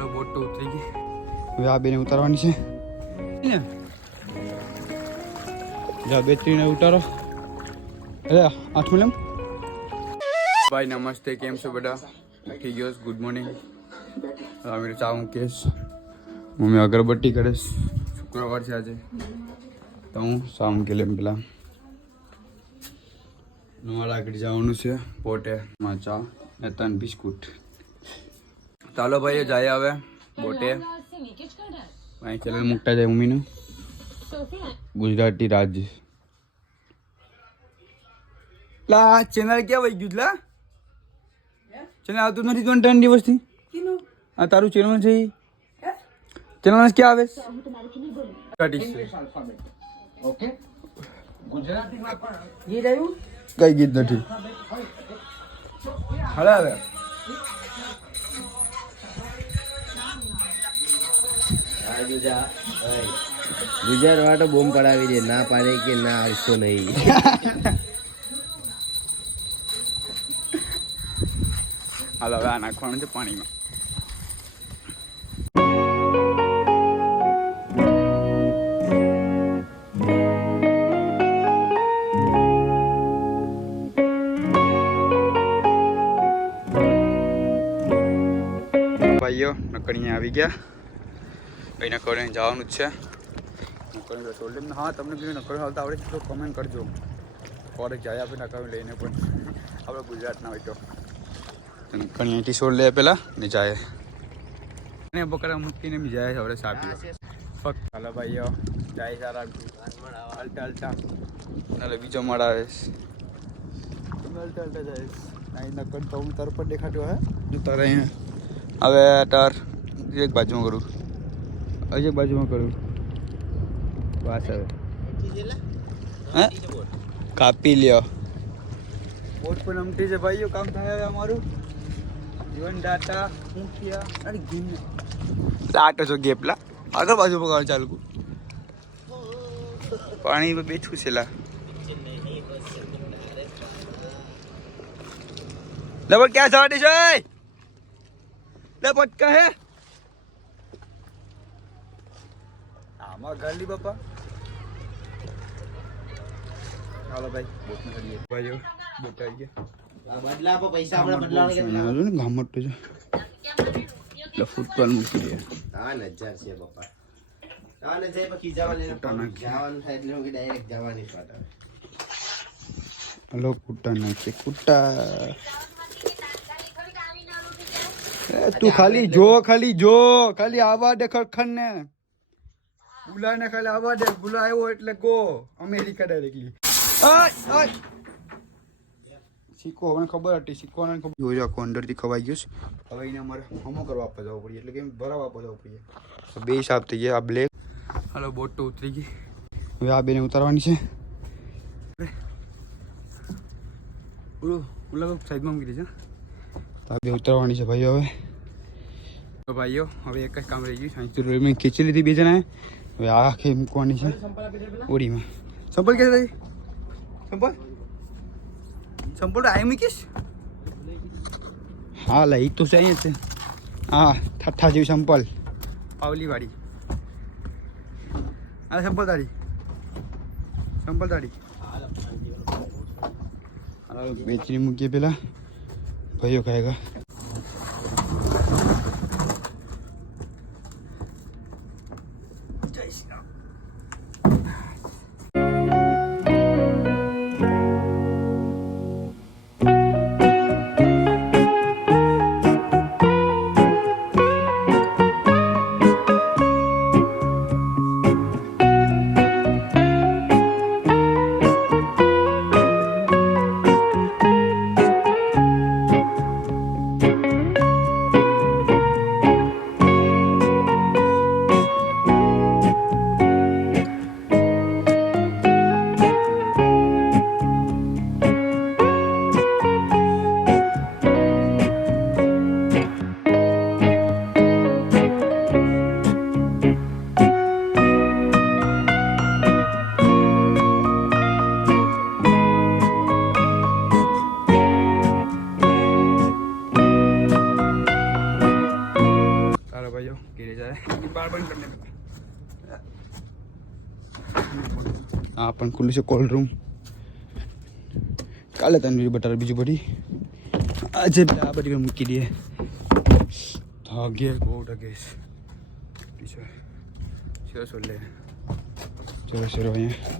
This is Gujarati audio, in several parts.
હાલો બોટ તો ઉતરી ગઈ. હવે આ બેને ઉતારવાની છે. ને જા બે ત્રણ ઉતારો. અરે આઠું લેમ ભાઈ નમસ્તે કેમ છો બધા? ઉઠી ગયો ગુડ મોર્નિંગ અમે ચા મૂકીશ મમ્મી અગરબત્તી કરીશ. શુક્રવાર છે આજે. તો હું શામ કે લેમ પેલા. મારા આગળ જવાનું છે પોટે માં ચા ને ત્રણ બિસ્કુટ. ચાલો ભાઈ જાય હવે બોટે. અહીં ચેનલ મૂકતા જાય મમ્મીને. ગુજરાતી રાજ્ય. લા ચેનલ ક્યાં વહી ગયું લા? ચેનલ આવતું નથી ત્રણ ત્રણ દિવસથી? આ તારું ચેનલ છે? ચેનલ ક્યાં આવે? ગુજરાતી છે. કઈ ગીત નથી. હવે હવે ગુજરાત વાળો બોમ્બ પડાવી દે ના પાડે કે ના આવશો નહીં. હાલ હવે આ નાખવાનું છે પાણીમાં. ભાઈઓ નકડીયા આવી ગયા. ભાઈ નકડીને જવાનું જ છે. નકડી રસોલ હા તમને બીજું નકર હાલતા આવડે તો કમેન્ટ કરજો. ફોરે જાય આપણે નકડી લઈને પણ. આપણે ગુજરાતના હોય તો. ઘણી અહીંથી છોડ લે પેલા ને જાય. અને બકરા મૂકીને બી જાય છે હવે સાપીઓ. ફક્ત હાલો ભાઈઓ જાય સારા હલતા હલતા. એટલે બીજો મળ આવે છે. હલતા હલતા જાય અહીં નકર તો હું તાર પર દેખાતો હે. જો તારે અહીંયા. હવે તાર એક બાજુમાં કરું. હજી એક બાજુમાં કરું બસ હવે હે? કાપી લ્યો. બોટ પણ અમટી છે ભાઈઓ કામ થાય હવે અમારું. જીવન ડાટા મુખિયા અરે ગીમ આટો છો ગેપલા આગળ બાજુ પકડ ચાલુ પાણી પર બેઠું છે લા. લબડ ક્યાં જવાની છે લબડ કહે. આમાં ગાલી બાપા હાલો ભાઈ બોટમાં ચડીએ ભાઈઓ બોટ આવી ગયા બદલા આપો પૈસા આપણે બદલાવા કે અહીંયા જો ને ગામ મોટું છે એટલે ફૂટબોલ મૂકી દે હા ને હજાર છે પપ્પા હા ને જઈ પછી જવાનું ફોટા નાખી. જવાનું થાય એટલે હું ડાયરેક્ટ જવાની જ વાત આવે. હલો કુટ્ટા નાખે કુટ્ટા એ તું ખાલી જો ખાલી જો ખાલી આવા દે ખરખન ને બુલા ને ખાલી આવા દે બુલા આવ્યો એટલે ગો અમેરિકા ડાયરેક્ટલી સિક્કો હવે ખબર હતી સિક્કો ને ખબર જોઈ આખો અંદરથી ખવાઈ ગયું છે હવે એને અમારે હમો કરવા આપવા જવું પડીએ એટલે કે ભરાવા આપવા જવું પડીએ તો બે હિસાબ થઈ ગયા આ બ્લેક હાલો બોટ તો ઉતરી ગઈ હવે આ બેને ઉતારવાની છે ઓલું ઓલા સાઈડમાં મૂકી દેજો તો આ બે ઉતરવાની છે ભાઈઓ હવે તો ભાઈઓ હવે એક જ કામ રહી ગયું સાંજ મેં ખીચી લીધી બે જણાએ હવે આ આખી મૂકવાની છે. ઓડીમાં. સંપલ કે છે સંપલ? સંપલ આઈ મૂકીશ? હા, લે, ઈ તો છે અહીંયા છે. હા, ઠઠ્ઠા જેવી સંપલ. પાવલીવાળી. હા, સંપલ તારી. સંપલ તારી. બેચરી મૂકીએ પેલા. ભાઈઓ ખાएगा હા પણ ખુલ્લું છે કોલ્ડ રૂમ કાલે તંદુરી બટાર બીજું બધી આજે આ બધી મૂકી દઈએ ધાગે બહુ ઢગે છે. ચલો સોલે ચલો ચલો અહીંયા.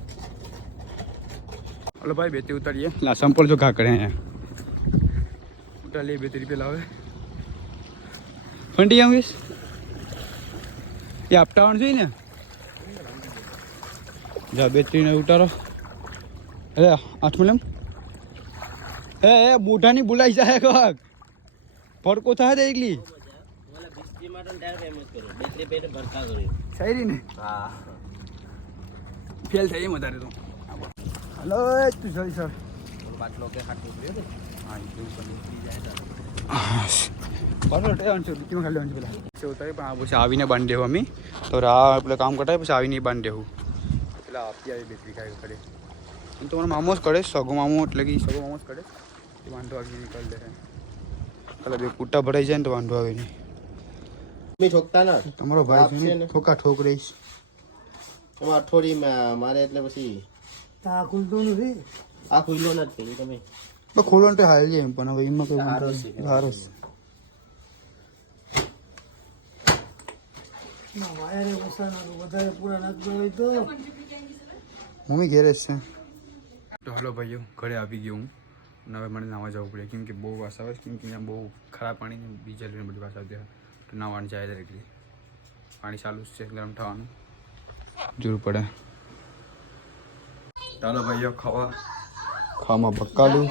હલો ભાઈ બેતી ઉતારીએ. ના સંપલ જો ઘા કરે અહીંયા. ઉતાર બે બેતી રૂપિયા લાવે. ફંટી આવીશ? એ આપતા આવવાનું જોઈએ ને? જા બેટરીને ઉતારો. અરે આઠ મિલમ એ એ બુઢાની બોલાઈ જાય કોક ફડકો થાય દે એકલી. શાયરી ને? હા ફેલ થાય એમ વધારે તો. હલો તું જઈ સર. બાટલો કે ખાટલું કર્યો ને હા ખાલી પેલા. આવીને બાંધી દેવું અમે. તો રા આપણે કામ કટાય પછી આવીને બાંધી દેવું પેલા આપી આવી બેટરી કાંઈ કરે એમ તો મારો મામો જ કરે સગો મામો એટલે કે સગો મામો જ કરે. એ વાંધો આવી નીકળી દે પેલા બે કુટ્ટા ભરાઈ જાય ને તો વાંધો આવે નહીં. મેં ઠોકતા ના? તમારો ભાઈ છે ને? ને. ઠોકા ઠોક રહીશ. એમાં અઠવાડિયે મારે એટલે પછી આ ખુલતો નથી આ ખુલ્લો નથી તમે. તો ખોલવાનું તો હાલ જાય એમ પણ હવે એમાં કોઈ વાંધો છે. છે. ના વાયરે ઓછા નાખો વધારે પૂરા નાખતો હોય તો. મમ્મી ઘેરે છે. તો હલો ભાઈઓ ઘરે આવી ગયો હું. અને હવે મને નાવા જવું પડે. કેમકે બહુ વાસ આવે છે. કેમકે ત્યાં બહુ ખરાબ પાણી બીજા લઈને બધી વાસ આવતી તો નાવાની જાય એટલે. પાણી ચાલુ છે ગરમ થવાનું. જરૂર પડે. ચાલો ભાઈઓ ખાવા. ખાવામાં ભક્કાલું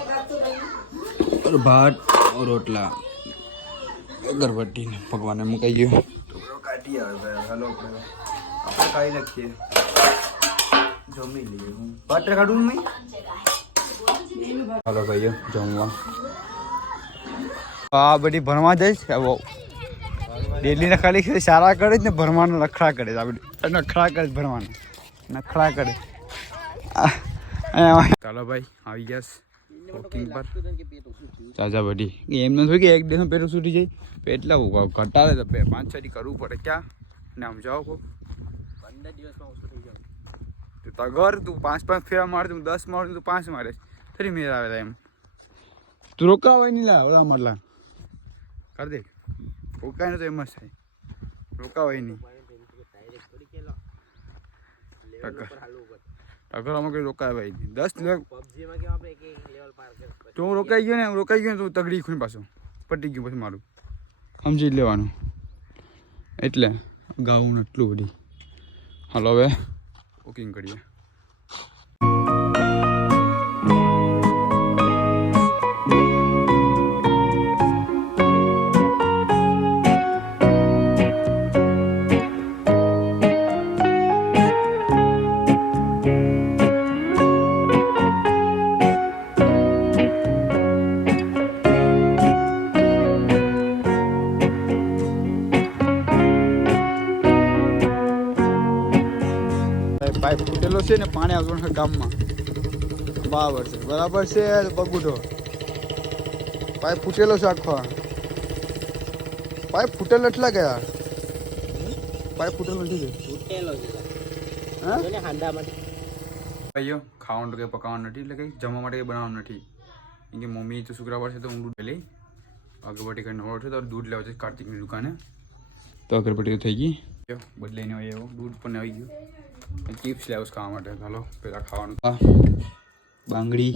ભાત રોટલા. અગરબત્તીને ભગવાને મૂકાઈ ગયો. ટુકડો કાઢી આવે ભાઈ. હલો આપણે કાઢી નાખીએ. જમી લઈએ હું પાત્ર કાઢું મેં હાલો ભાઈઓ જમવા આ બધી ભણવા જઈશ હવે ડેલી ને ખાલી ખાલી સારા કરે જ ને ભરવાનો નખરા કરે છે આ બધી નખરા કરે છે ભરવાનો નખરા કરે ચાલો ભાઈ આવી ગયા વોકિંગ પર ચાચા બધી એમને થોડી કે એક દિવસ પેટું છૂટી જાય પેટલા ઘટાડે તો બે પાંચ છ કરવું પડે ક્યાં ને આમ જાઓ કો પંદર દિવસમાં ઓછું થઈ જાવ તું તગર તું પાંચ પાંચ ફેરા મારે તું દસ મારું તું પાંચ મારે ફરી મેળ આવે એમ. તું રોકાવાય નહીં લા બધા મરલા. કર દે. રોકાય ને તો એમ જ થાય. રોકાવાય નહીં. ડાયરેક્ટ થોડી કેલો ટકા. લેવલ ઉપર હાલવું પડે તગરમાં કોઈ રોકાય ભાઈ નહીં. દસ લેવ પબજીમાં કેમ આપણે એક એક લેવલ પાર કરે પછી? તો હું રોકાઈ ગયો ને એમ રોકાઈ ગયો ને તું તગડી ખૂન પાછું પટી ગયું પછી મારું. સમજી જ લેવાનું. એટલે ગાવું એટલું બધી. હાલો હવે. બુકિંગ કરીએ પાઇપ ફૂટેલો છે ને પાણી આવતું નથી ગામમાં. બરાબર છે. બરાબર છે બગુડો. પાઇપ ફૂટેલો છે આખો પાઇપ ફૂટેલો એટલા ગયા પાઇપ ફૂટેલો નથી કે છે હા? જોને ભાઈઓ ખાવાનું કંઈ પકાવવાનું નથી એટલે કંઈ જમવા માટે કંઈ બનાવવાનું નથી. કેમ કે મમ્મી તો શુક્રવાર છે તો હું દૂધ લઈ અગરબત્તી કરીને હોળ છે તો દૂધ લેવા છે કાર્તિકની દુકાને. તો અગરબત્તી તો થઈ ગઈ? બદલાઈને આવી એવું. દૂધ પણ આવી ગયું. ચિપ્સ લેવું છે ખાવા માટે. ચાલો પેલા ખાવાનું. આ બાંગડી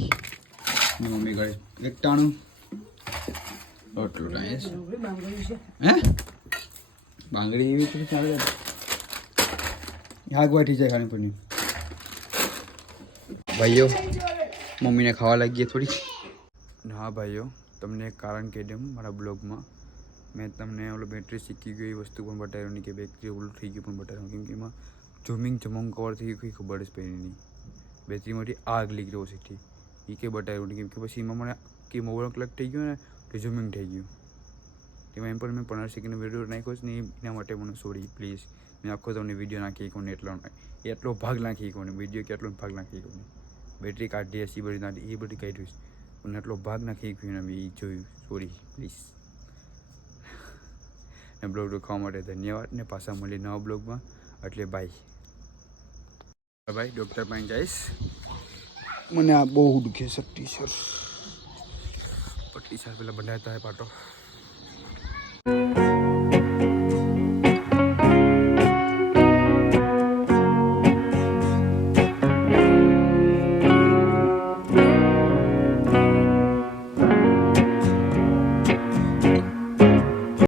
ને મમ્મી ઘરે એકટાણું. રોટલું લાવીએ છે હે? બાંગડી એવી રીતે ચાલે? આગવાથી જાય ખાણી પડી ભાઈઓ મમ્મીને ખાવા લાગીએ થોડી. અને હા ભાઈઓ તમને એક કારણ કહી દઉં મારા બ્લોગમાં. મેં તમને ઓલો બેટરી શીખી ગઈ વસ્તુ પણ બતાવ્યું નહીં કે બેટરી ઓલું થઈ ગયું પણ બતાવ્યું કેમ કે એમાં જમંગ કવર થઈ કંઈ ખબર જ પડી નહીં. બેટરીમાંથી આગ લીક રહ્યો છે એ કંઈ બતાવ્યું નહીં. કેમ કે પછી એમાં મને કે મોબાઈલ ક્લક થઈ ગયો ને, તો ઝૂમિંગ થઈ ગયું. તેમાં એમ પણ મેં પંદર સેકન્ડનો વીડિયો નાખ્યો છે ને, એના માટે મને સોરી પ્લીઝ મેં આખો તમને વીડિયો નાખી કોને એટલો એટલો ભાગ નાખી કોને વીડિયો કેટલો ભાગ નાખી કોને બેટરી કાઢી હસી બધી નાખી એ બધી કાઢી પણ એટલો ભાગ નાખી ગયો ને એ જોયું. સોરી પ્લીઝ ને બ્લોગ દેખવા માટે ધન્યવાદ ને પાછા મળી નવા બ્લોગમાં એટલે બાય ભાઈ ડૉક્ટર પાસે જઈશ મને આ બહુ દુખે છે ટી શર્ટ પટ્ટી સર પેલા બંધાતા પાટો